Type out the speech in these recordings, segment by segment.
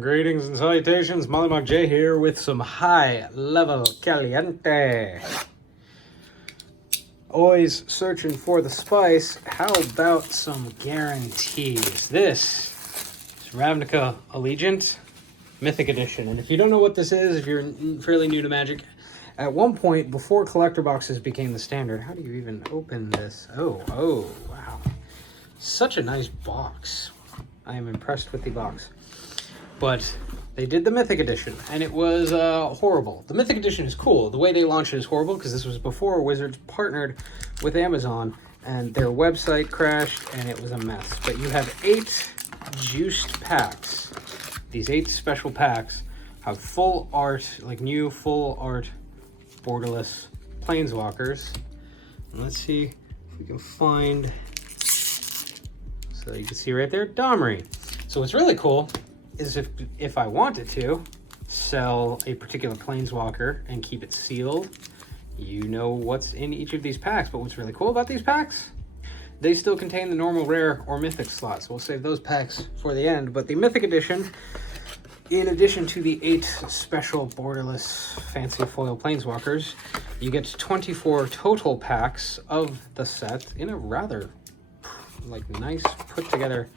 Greetings and salutations, Mollymauk J here with some high-level caliente. Always searching for the spice. How about some guarantees? This is Ravnica Allegiance Mythic Edition. And if you don't know what this is, if you're fairly new to Magic, at one point, before collector boxes became the standard, how do you even open this? Oh, wow. Such a nice box. I am impressed with the box. But they did the Mythic Edition, and it was horrible. The Mythic Edition is cool. The way they launched it is horrible, because this was before Wizards partnered with Amazon, and their website crashed, and it was a mess. But you have 8 juiced packs. These 8 special packs have full art, like new full art, borderless Planeswalkers. And let's see if we can find... So you can see right there, Domri. So what's really cool is if I wanted to sell a particular Planeswalker and keep it sealed, you know what's in each of these packs. But what's really cool about these packs, they still contain the normal rare or mythic slots. We'll save those packs for the end. But the Mythic Edition, in addition to the 8 special borderless fancy foil Planeswalkers, you get 24 total packs of the set in a rather like nice put together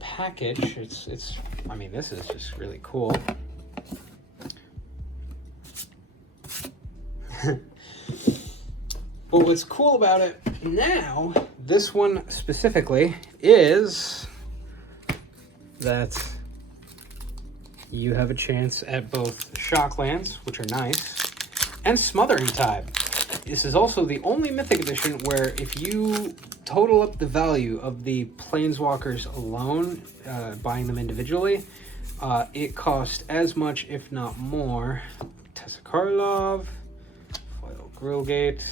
package. It's I mean, this is just really cool. But what's cool about it now, this one specifically, is that you have a chance at both Shocklands, which are nice, and Smothering Tithe. This is also the only Mythic Edition where if you total up the value of the Planeswalkers alone, buying them individually, it costs as much, if not more. Tessa Karlov, Foil Grillgate,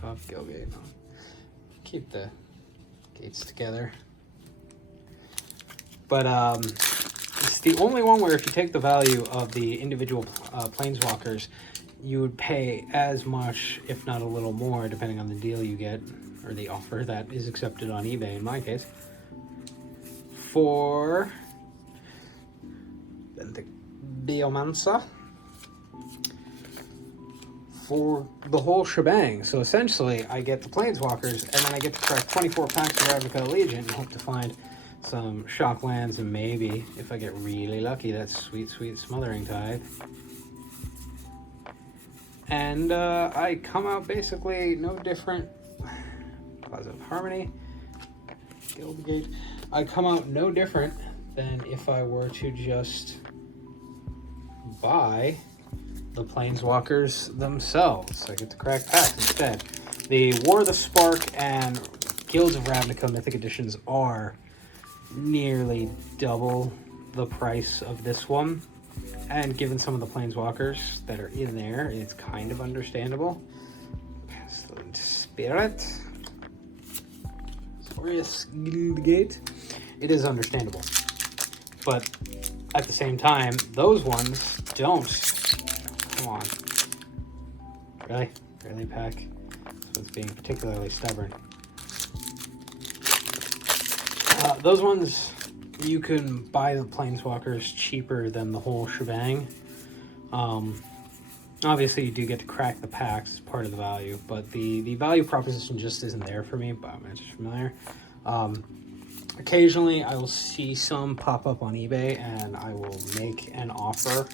Soft Gilgate. Keep the gates together. But it's the only one where if you take the value of the individual Planeswalkers, you would pay as much, if not a little more, depending on the deal you get, or the offer that is accepted on eBay in my case, for the Biomancer, for the whole shebang. So essentially, I get the Planeswalkers, and then I get to crack 24 packs of Ravnica Allegiance and hope to find some Shocklands, and maybe, if I get really lucky, that sweet, sweet Smothering Tithe. And I come out basically no different. Positive Harmony, Guildgate. I come out no different than if I were to just buy the Planeswalkers themselves. I get to crack packs instead. The War of the Spark and Guilds of Ravnica Mythic Editions are nearly double the price of this one. And given some of the Planeswalkers that are in there, it's kind of understandable. Pestilent Spirit. Guildgate. It is understandable. But at the same time, those ones don't. Come on. Really? Really, pack? This one's being particularly stubborn. Those ones, you can buy the Planeswalkers cheaper than the whole shebang. Obviously, you do get to crack the packs as part of the value, but the value proposition just isn't there for me. Biomancer's familiar. Occasionally, I will see some pop up on eBay, and I will make an offer.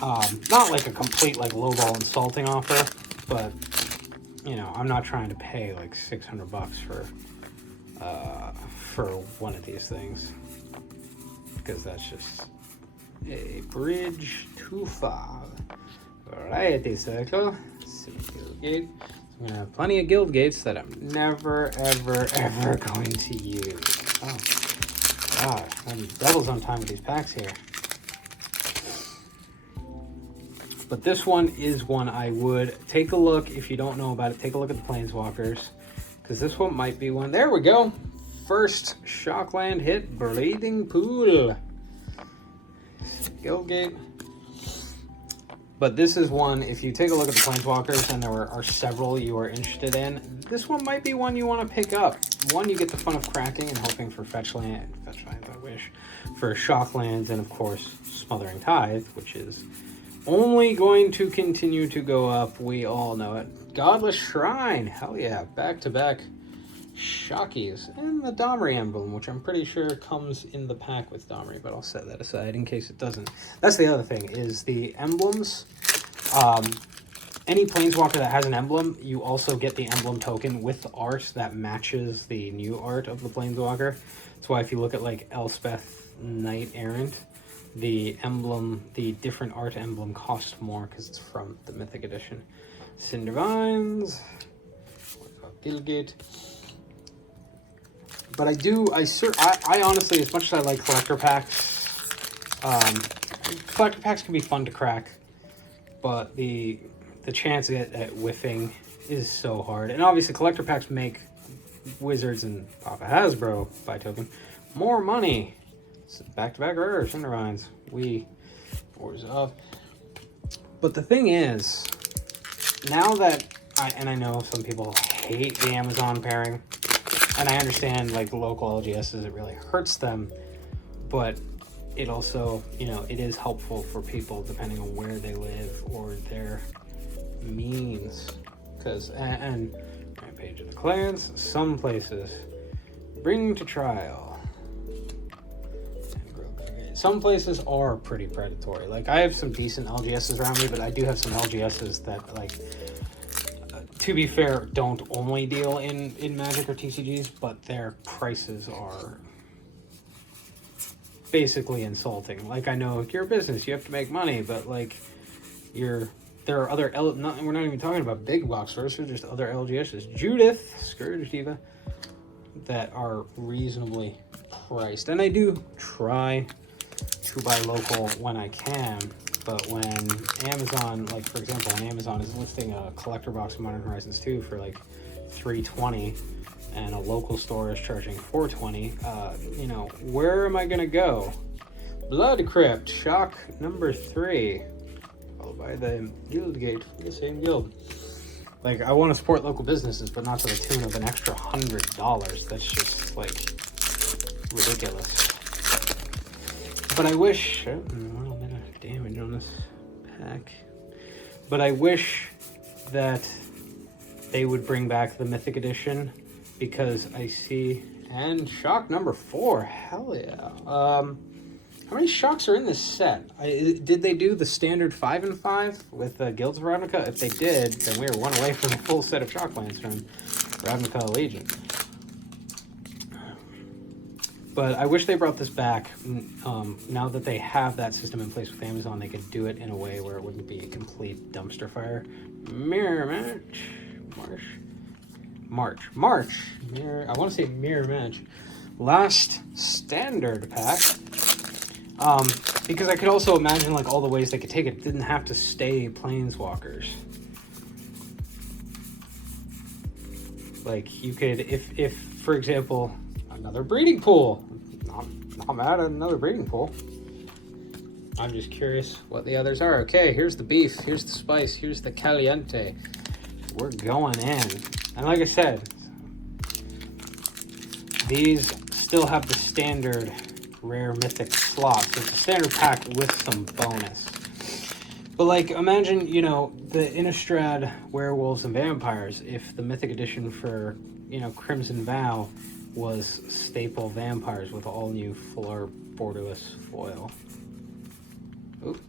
Not like a complete like lowball insulting offer, but you know, I'm not trying to pay like $600 for one of these things, because that's just a bridge too far. Variety Circle, Guildgate. I'm gonna have plenty of Guildgates that I'm never, ever, ever going to use. Oh, God, I'm doubles on time with these packs here. But this one is one I would take a look. If you don't know about it, take a look at the Planeswalkers, because this one might be one. There we go. First Shockland hit, Bleeding Pool. Guildgate. But this is one, if you take a look at the Planeswalkers, and there are several you are interested in, this one might be one you want to pick up. one, you get the fun of cracking and hoping for fetch lands, I wish, for Shocklands, and of course, Smothering Tithe, which is only going to continue to go up. We all know it. Godless Shrine, hell yeah, back-to-back Shockies, and the Domri emblem, which I'm pretty sure comes in the pack with Domri, but I'll set that aside in case it doesn't. That's the other thing, is the emblems. Any Planeswalker that has an emblem, you also get the emblem token with the art that matches the new art of the Planeswalker. That's why if you look at like Elspeth Knight Errant, the emblem, the different art emblem costs more because it's from the Mythic Edition. Cindervines, Gilgate. But I honestly, as much as I like collector packs, collector packs can be fun to crack, but the chance at whiffing is so hard. And obviously collector packs make Wizards and Papa Hasbro, buy token, more money. Back-to-back rare Cindervines. Wars up. But the thing is, now that I know some people hate the Amazon pairing, and I understand like the local LGSs, it really hurts them, but it also, you know, it is helpful for people depending on where they live or their means. Because, and Rampage of the Clans, some places bring to trial. Some places are pretty predatory. Like, I have some decent LGSs around me, but I do have some LGSs that, like, to be fair, don't only deal in Magic or TCGs, but their prices are basically insulting. Like, I know you're a business, you have to make money, but, like, there are other, we're not even talking about big box stores, there's just other LGSs. Judith, Scourge Diva, that are reasonably priced. And I do try to buy local when I can, but when Amazon, like for example, when Amazon is listing a collector box of Modern Horizons 2 for like $320 and a local store is charging $420, you know, where am I gonna go? Blood Crypt, Shock number 3, followed by the Guildgate for the same guild. Like, I want to support local businesses, but not to the tune of an extra $100. That's just like ridiculous. But I wish, a little bit of damage on this pack, but I wish that they would bring back the Mythic Edition, because I see, and Shock number 4, hell yeah. How many Shocks are in this set? Did they do the standard 5 and 5 with Guilds of Ravnica? If they did, then we are one away from a full set of Shocklands from Ravnica Allegiance. But I wish they brought this back. Now that they have that system in place with Amazon, they could do it in a way where it wouldn't be a complete dumpster fire. Mirror Match. March. I want to say Mirror Match. Last standard pack. Because I could also imagine like all the ways they could take it. It didn't have to stay Planeswalkers. Like, you could, if for example, another breeding pool. Not mad at another breeding pool. I'm just curious what the others are. Okay, here's the beef, here's the spice, here's the caliente. We're going in. And like I said, these still have the standard rare mythic slots. So it's a standard pack with some bonus. But like, imagine, you know, the Innistrad werewolves and vampires, if the Mythic Edition for, you know, Crimson Vow was staple vampires with all new fuller borderless foil. Oop.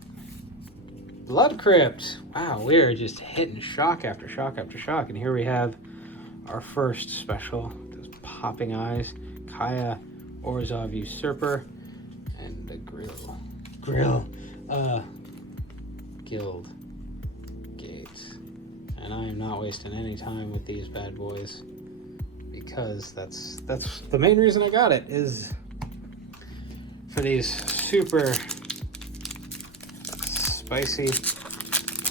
Blood Crypt. Wow, we're just hitting shock after shock after shock. And here we have our first special. Those popping eyes. Kaya, Orzhov Usurper, and the Guild Gates. And I am not wasting any time with these bad boys, because that's the main reason I got it, is for these super spicy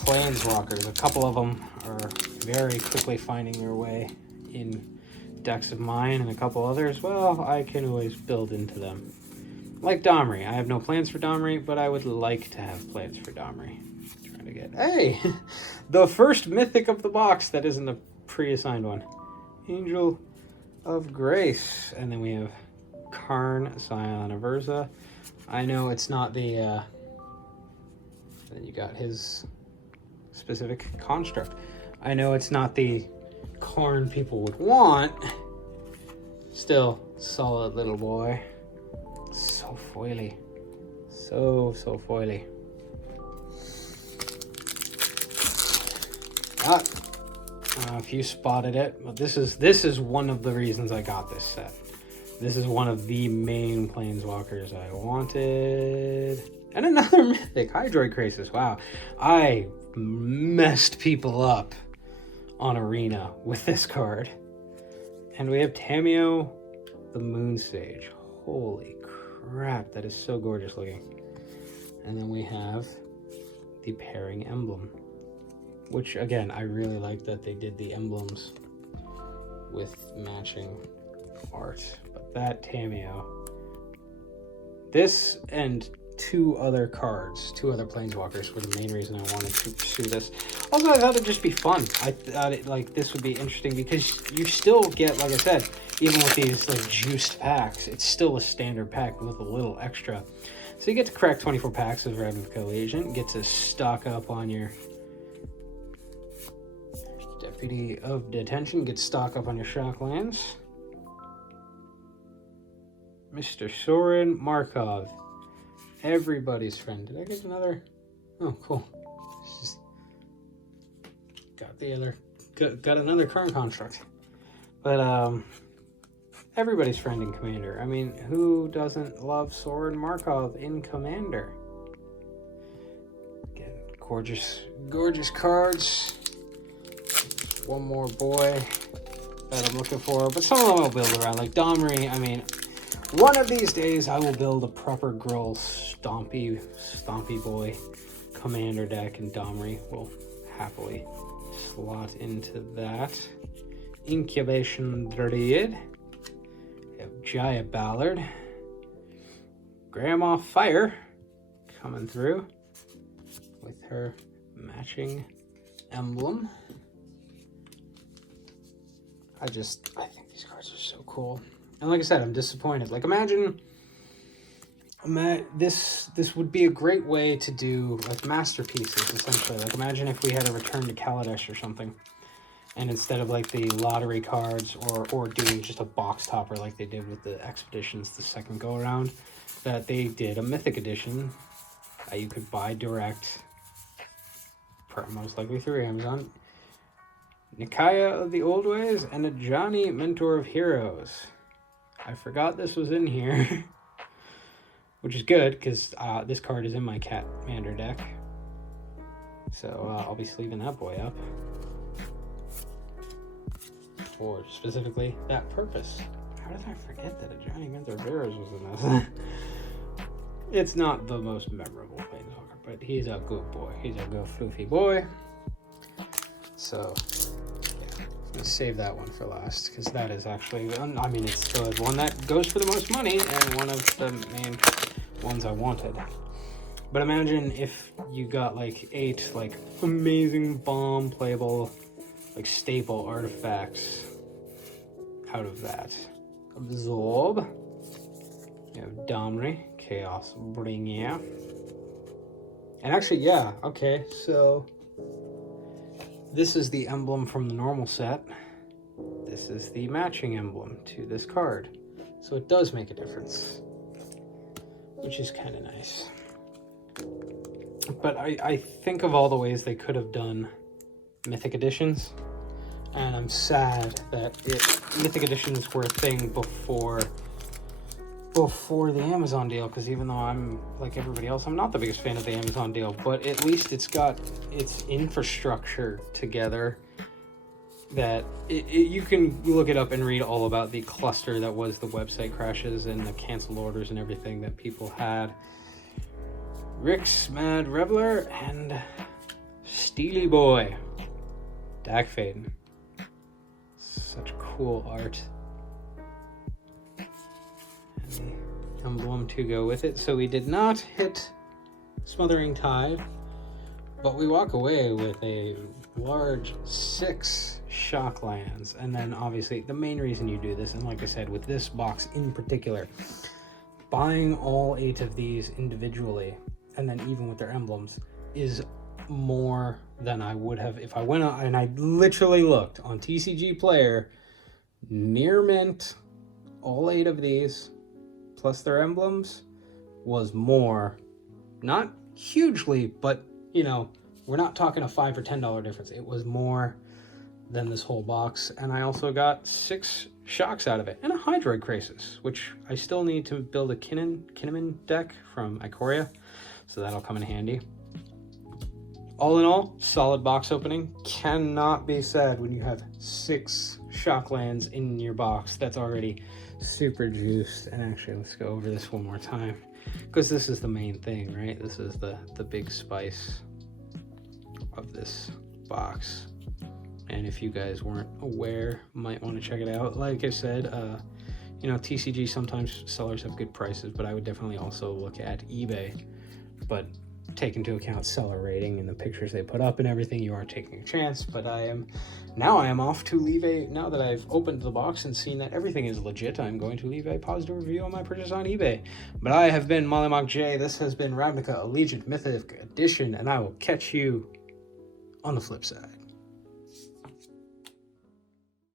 planeswalkers. A couple of them are very quickly finding their way in decks of mine, and a couple others, well, I can always build into them. Like Domri. I have no plans for Domri, but I would like to have plans for Domri. Trying to get, hey, the first mythic of the box that isn't the pre-assigned one. Angel of Grace. And then we have Karn, Scion of Urza. I know it's not the... then you got his specific construct. I know it's not the Karn people would want. Still, solid little boy. So foily. So foily. I don't know if you spotted it, but this is one of the reasons I got this set. This is one of the main planeswalkers I wanted. And another mythic, Hydroid Crisis. Wow, I messed people up on Arena with this card. And we have Tamiyo, the Moon Sage. Holy crap, that is so gorgeous looking. And then we have the pairing emblem, which again, I really like that they did the emblems with matching art. But that Tamiyo, this and two other planeswalkers were the main reason I wanted to pursue this. Also, I thought it'd just be fun. I thought this would be interesting because you still get, like I said, even with these like juiced packs, it's still a standard pack with a little extra. So you get to crack 24 packs of Ravnica Allegiance, get to stock up on your Deputy of Detention, get stock up on your Shocklands. Mr. Soren Markov, everybody's friend. Did I get another? Oh, cool. It's just got another current construct. But everybody's friend in Commander. I mean, who doesn't love Soren Markov in Commander? Again, gorgeous cards. One more boy that I'm looking for, but some of them I'll build around, like Domri. I mean, one of these days I will build a proper girl stompy boy Commander deck, and Domri will happily slot into that. Incubation Druid. We have Jaya Ballard. Grandma Fire coming through with her matching emblem. I think these cards are so cool. And like I said, I'm disappointed. Like, imagine this would be a great way to do like masterpieces, essentially. Like, imagine if we had a Return to Kaladesh or something, and instead of like the lottery cards or doing just a box topper like they did with the Expeditions the second go around, that they did a Mythic Edition that you could buy direct, most likely through Amazon. Nikaya of the Old Ways and a Johnny Mentor of Heroes. I forgot this was in here, which is good because this card is in my Cat Commander deck. So I'll be sleeving that boy up for specifically that purpose. How did I forget that a Johnny Mentor of Heroes was in this? It's not the most memorable planeswalker, but he's a good boy. He's a good floofy boy. So let's save that one for last, because that is actually, I mean, it's the one that goes for the most money and one of the main ones I wanted. But imagine if you got like 8 like amazing bomb playable like staple artifacts out of that. Absorb. You have Domri, Chaos Bringer. And actually, yeah, okay, so this is the emblem from the normal set. This is the matching emblem to this card. So it does make a difference, which is kind of nice. But I think of all the ways they could have done Mythic Editions, and I'm sad that Mythic Editions were a thing before the Amazon deal, because even though I'm like everybody else, I'm not the biggest fan of the Amazon deal, but at least it's got its infrastructure together that you can look it up and read all about the cluster that was the website crashes and the canceled orders and everything that people had. Rick's Mad Reveler and Steely Boy. Dak Faden. Such cool art. Emblem to go with it. So we did not hit Smothering Tithe, but we walk away with a large 6 Shocklands. And then obviously the main reason you do this, and like I said, with this box in particular, buying all 8 of these individually, and then even with their emblems, is more than I would have if I went on, and I literally looked on TCG Player, near mint, all 8 of these, plus their emblems, was more, not hugely, but, you know, we're not talking a $5 or $10 difference. It was more than this whole box, and I also got 6 shocks out of it, and a Hydroid Crisis, which I still need to build a Kinnaman deck from Ikoria, so that'll come in handy. All in all, solid box opening. Cannot be said when you have 6 Shocklands in your box. That's already super juiced. And actually, let's go over this one more time, because this is the main thing, right? This is the big spice of this box. And if you guys weren't aware, might want to check it out. Like I said, you know, TCG, sometimes sellers have good prices, but I would definitely also look at eBay. But take into account seller rating and the pictures they put up and everything, you are taking a chance. But I am off to leave now that I've opened the box and seen that everything is legit, I'm going to leave a positive review on my purchase on eBay. But I have been Mollymauk J. This has been Ravnica Allegiance Mythic Edition, and I will catch you on the flip side.